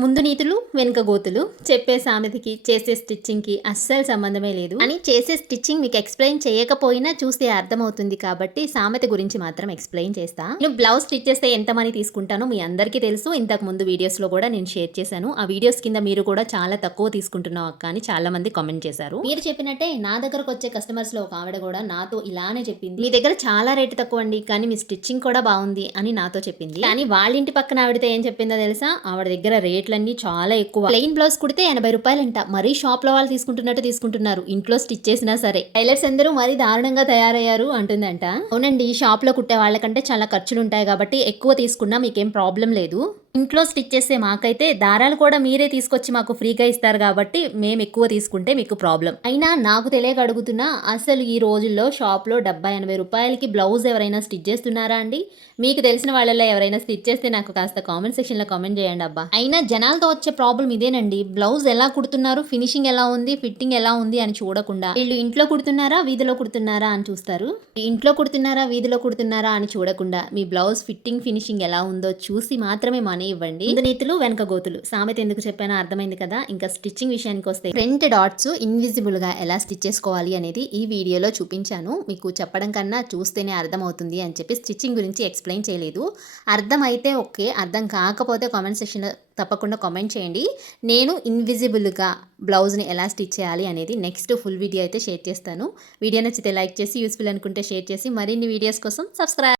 ముందు నీతులు వెనుక గోతులు. చెప్పే సామెతకి చేసే స్టిచ్చింగ్కి అస్సలు సంబంధమే లేదు. అని చేసే స్టిచ్చింగ్ మీకు ఎక్స్ప్లెయిన్ చేయకపోయినా చూస్తే అర్థమవుతుంది కాబట్టి సామెత గురించి మాత్రం ఎక్స్ప్లెయిన్ చేస్తా. నేను బ్లౌజ్ స్టిచ్ చేస్తే ఎంత మనీ తీసుకుంటానో మీ అందరికీ తెలుసు. ఇంతకు ముందు వీడియోస్లో కూడా నేను షేర్ చేశాను. ఆ వీడియోస్ కింద మీరు కూడా చాలా తక్కువ తీసుకుంటున్నావు అక్క అని చాలా మంది కామెంట్ చేశారు. మీరు చెప్పినట్టే నా దగ్గరకు వచ్చే కస్టమర్స్లో ఒక ఆవిడ కూడా నాతో ఇలానే చెప్పింది. మీ దగ్గర చాలా రేటు తక్కువ అండి కానీ మీ స్టిచ్చింగ్ కూడా బాగుంది అని నాతో చెప్పింది. కానీ వాళ్ళ ఇంటి పక్కన ఆవిడతో ఏం చెప్పిందో తెలుసా? ఆవిడ దగ్గర రేట్లన్నీ చాలా ఎక్కువ. ప్లెయిన్ బ్లౌజ్ కుడితే ఎనభై రూపాయలంట. మరీ షాప్లో వాళ్ళు తీసుకుంటున్నట్టు తీసుకుంటున్నారు. ఇంట్లో స్టిచ్ చేసినా సరే. టైలర్స్ అందరూ మరీ దారుణంగా తయారయ్యారు అంటుందంట. అవునండి షాప్లో కుట్టే వాళ్ళకంటే చాలా ఖర్చులు ఉంటాయి కాబట్టి ఎక్కువ తీసుకున్నా మీకేం ప్రాబ్లం లేదు. ఇంట్లో స్టిచ్ చేసే మాకైతే దారాలు కూడా మీరే తీసుకొచ్చి మాకు ఫ్రీగా ఇస్తారు కాబట్టి మేము ఎక్కువ తీసుకుంటే మీకు ప్రాబ్లం. అయినా నాకు తెలియక అడుగుతున్నా అసలు ఈ రోజుల్లో షాప్లో డెబ్బై ఎనభై రూపాయలకి బ్లౌజ్ ఎవరైనా స్టిచ్ చేస్తున్నారా అండి? మీకు తెలిసిన వాళ్ళలో ఎవరైనా స్టిచ్ చేస్తే నాకు కాస్త కామెంట్ సెక్షన్లో కామెంట్ చేయండి అబ్బా. అయినా జనాలతో వచ్చే ప్రాబ్లం ఇదేనండి. బ్లౌజ్ ఎలా కుడుతున్నారు ఫినిషింగ్ ఎలా ఉంది ఫిట్టింగ్ ఎలా ఉంది అని చూడకుండా వీళ్ళు ఇంట్లో కుడుతున్నారా వీధిలో కుడుతున్నారా అని చూస్తారు. ఇంట్లో కుడుతున్నారా వీధిలో కుడుతున్నారా అని చూడకుండా మీ బ్లౌజ్ ఫిట్టింగ్ ఫినిషింగ్ ఎలా ఉందో చూసి మాత్రమే మన ఇవ్వండి. ముందు నీతులు వెనక గోతులు. సామెత ఎందుకు చెప్పానో అర్థమైంది కదా? ఇంకా స్టిచ్చింగ్ విషయానికి వస్తే ఫ్రంట్ డాట్స్ ఇన్విజిబుల్గా ఎలా స్టిచ్ చేసుకోవాలి అనేది ఈ వీడియోలో చూపించాను. మీకు చెప్పడం కన్నా చూస్తేనే అర్థమవుతుంది అని చెప్పి స్టిచ్చింగ్ గురించి ఎక్స్ప్లెయిన్ చేయలేదు. అర్థమైతే ఓకే. అర్థం కాకపోతే కామెంట్ సెక్షన్ తప్పకుండా కామెంట్ చేయండి. నేను ఇన్విజిబుల్గా బ్లౌజ్ని ఎలా స్టిచ్ చేయాలి అనేది నెక్స్ట్ ఫుల్ వీడియో అయితే షేర్ చేస్తాను. వీడియో నచ్చితే లైక్ చేసి యూస్ఫుల్ అనుకుంటే షేర్ చేసి మరిన్ని వీడియోస్ కోసం సబ్స్క్రైబ్